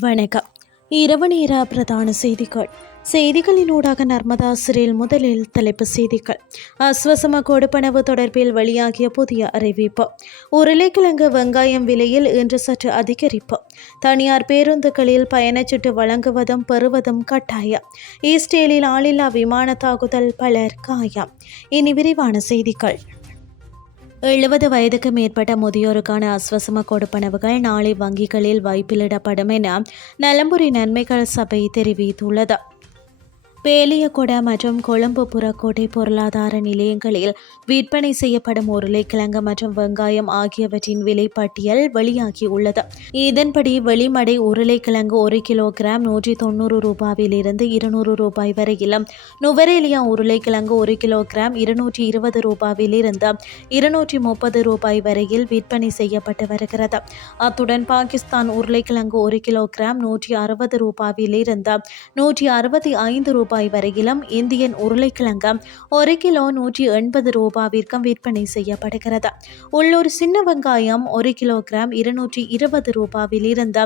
வணக்கம். இரவு நேர பிரதான செய்திகள். செய்திகளினூடாக நர்மதா சிறையில் முதலில் தலைப்பு செய்திகள். அஸ்வசம கொடுப்பனவு தொடர்பில் வெளியாகிய புதிய அறிவிப்பு. உருளைக்கிழங்கு வெங்காயம் விலையில் இன்று சற்று அதிகரிப்பு. தனியார் பேருந்துகளில் பயணச்சீட்டு வழங்குவதும் பெறுவதும் கட்டாயம். ஈஸ்டேலில் ஆளில்லா விமான தாக்குதல் பலர் காயம். இனி விரிவான செய்திகள். எழுபது வயதுக்கு மேற்பட்ட முதியோருக்கான அஸ்வசம கொடுப்பனவுகள் நாளை வங்கிகளில் வைப்பிலிடப்படும் என நலம்புரி நன்மைகள் சபை தெரிவித்துள்ளது. பேலியகொட மற்றும் கொழும்பு புறக்கோட்டை பொருளாதார நிலையங்களில் விற்பனை செய்யப்படும் உருளைக்கிழங்கு மற்றும் வெங்காயம் ஆகியவற்றின் விலை பட்டியல் வெளியாகியுள்ளது. இதன்படி வெளிமடை உருளைக்கிழங்கு ஒரு கிலோகிராம் நூற்றி தொண்ணூறு ரூபாயிலிருந்து இருநூறு ரூபாய் வரையிலும் நுவரேலியா உருளைக்கிழங்கு ஒரு கிலோகிராம் இருநூற்றி இருபது ரூபாயிலிருந்து இருநூற்றி முப்பது ரூபாய் வரையில் விற்பனை செய்யப்பட்டு வருகிறது. அத்துடன் பாகிஸ்தான் உருளைக்கிழங்கு ஒரு கிலோகிராம் நூற்றி அறுபது ரூபாயிலிருந்து நூற்றி அறுபத்தி ஐந்து ரூபாய் ரூபாய் வரையிலும் இந்தியன் உருளைக்கிழங்கு ஒரு கிலோ நூற்றி எண்பது ரூபாவிற்கும் விற்பனை செய்யப்படுகிறது. உள்ளூர் சின்ன வெங்காயம் ஒரு கிலோகிராம் இருநூற்றி இருபது ரூபாவில் இருந்து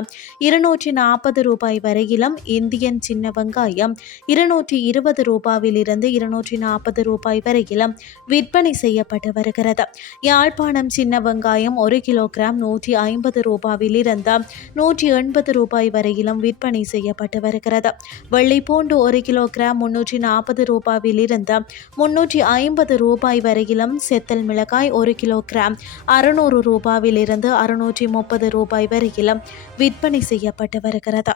இருநூற்றி நாற்பது ரூபாய் வரையிலும் இந்தியன் சின்ன வெங்காயம் இருநூற்றி இருபது ரூபாவில் இருந்து இருநூற்றி நாற்பது ரூபாய் வரையிலும் விற்பனை செய்யப்பட்டு வருகிறது. யாழ்ப்பாணம் சின்ன வெங்காயம் ஒரு கிலோகிராம் நூற்றி ஐம்பது ரூபாவில் இருந்து நூற்றி எண்பது ரூபாய் வரையிலும் விற்பனை செய்யப்பட்டு வருகிறது. வெள்ளைப்பூண்டு ஒரு கிலோகிராம் கிராம் முன்னூற்றி நாற்பது ரூபாயிலிருந்து முன்னூற்றி ஐம்பது ரூபாய் வரையிலும் செத்தல் மிளகாய் ஒரு கிலோ கிராம் அறுநூறு ரூபாயிலிருந்து அறுநூற்றி முப்பது ரூபாய் வரையிலும் விற்பனை செய்யப்பட்டு வருகிறது.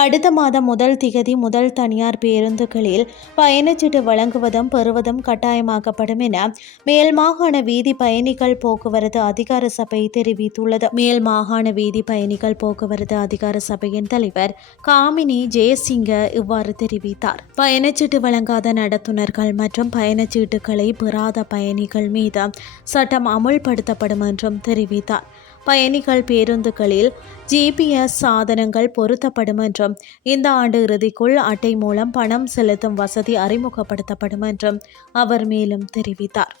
அடுத்த மாதம் முதல் திகதி முதல் தனியார் பேருந்துகளில் பயணச்சீட்டு வழங்குவதும் பெறுவதும் கட்டாயமாக்கப்படும் என மேல் மாகாண வீதி பயணிகள் போக்குவரத்து அதிகார சபை தெரிவித்துள்ளது. மேல் மாகாண வீதி பயணிகள் போக்குவரத்து அதிகார சபையின் தலைவர் காமினி ஜெயசிங்க இவ்வாறு தெரிவித்தார். பயணச்சீட்டு வழங்காத நடத்துனர்கள் மற்றும் பயணச்சீட்டுகளை பெறாத பயணிகள் மீது சட்டம் அமுல்படுத்தப்படும் என்றும் தெரிவித்தார். பயணிகள் பேருந்துகளில் ஜிபிஎஸ் சாதனங்கள் பொருத்தப்படும் என்றும் இந்த ஆண்டு இறுதிக்குள் அட்டை மூலம் பணம் செலுத்தும் வசதி அறிமுகப்படுத்தப்படும் என்றும் அவர் மேலும் தெரிவித்தார்.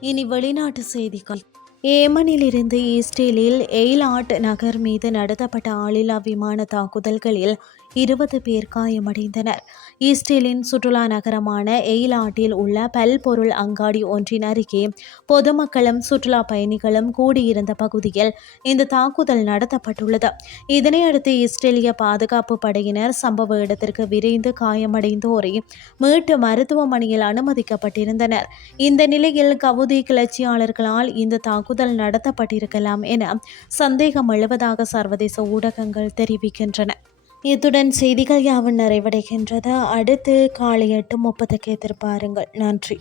இனி வெளிநாட்டு செய்திகள். ஏமனிலிருந்து ஈஸ்டேலில் எய்லாட் நகர் மீது நடத்தப்பட்ட ஆளில்லா விமான தாக்குதல்களில் இருபது பேர் காயமடைந்தனர். ஈஸ்டிலின் சுற்றுலா நகரமான எய்லாட்டில் உள்ள பல்பொருள் அங்காடி ஒன்றின் அருகே பொதுமக்களும் சுற்றுலா பயணிகளும் கூடியிருந்த பகுதியில் இந்த தாக்குதல் நடத்தப்பட்டுள்ளது. இதனையடுத்து இஸ்ரேலிய பாதுகாப்பு படையினர் சம்பவ இடத்திற்கு விரைந்து காயமடைந்தோரை மீட்டு மருத்துவமனையில் அனுமதிக்கப்பட்டிருந்தனர். இந்த நிலையில் கவுதி கிளர்ச்சியாளர்களால் இந்த தாக்குதல் நடத்தப்பட்டிருக்கலாம் என சந்தேகம் எழுவதாக சர்வதேச ஊடகங்கள் தெரிவிக்கின்றன. இத்துடன் செய்திகள் யாவும் நிறைவடைகின்றது? அடுத்து காலை எட்டு முப்பதுக்கு எதிர்பாருங்கள். நன்றி.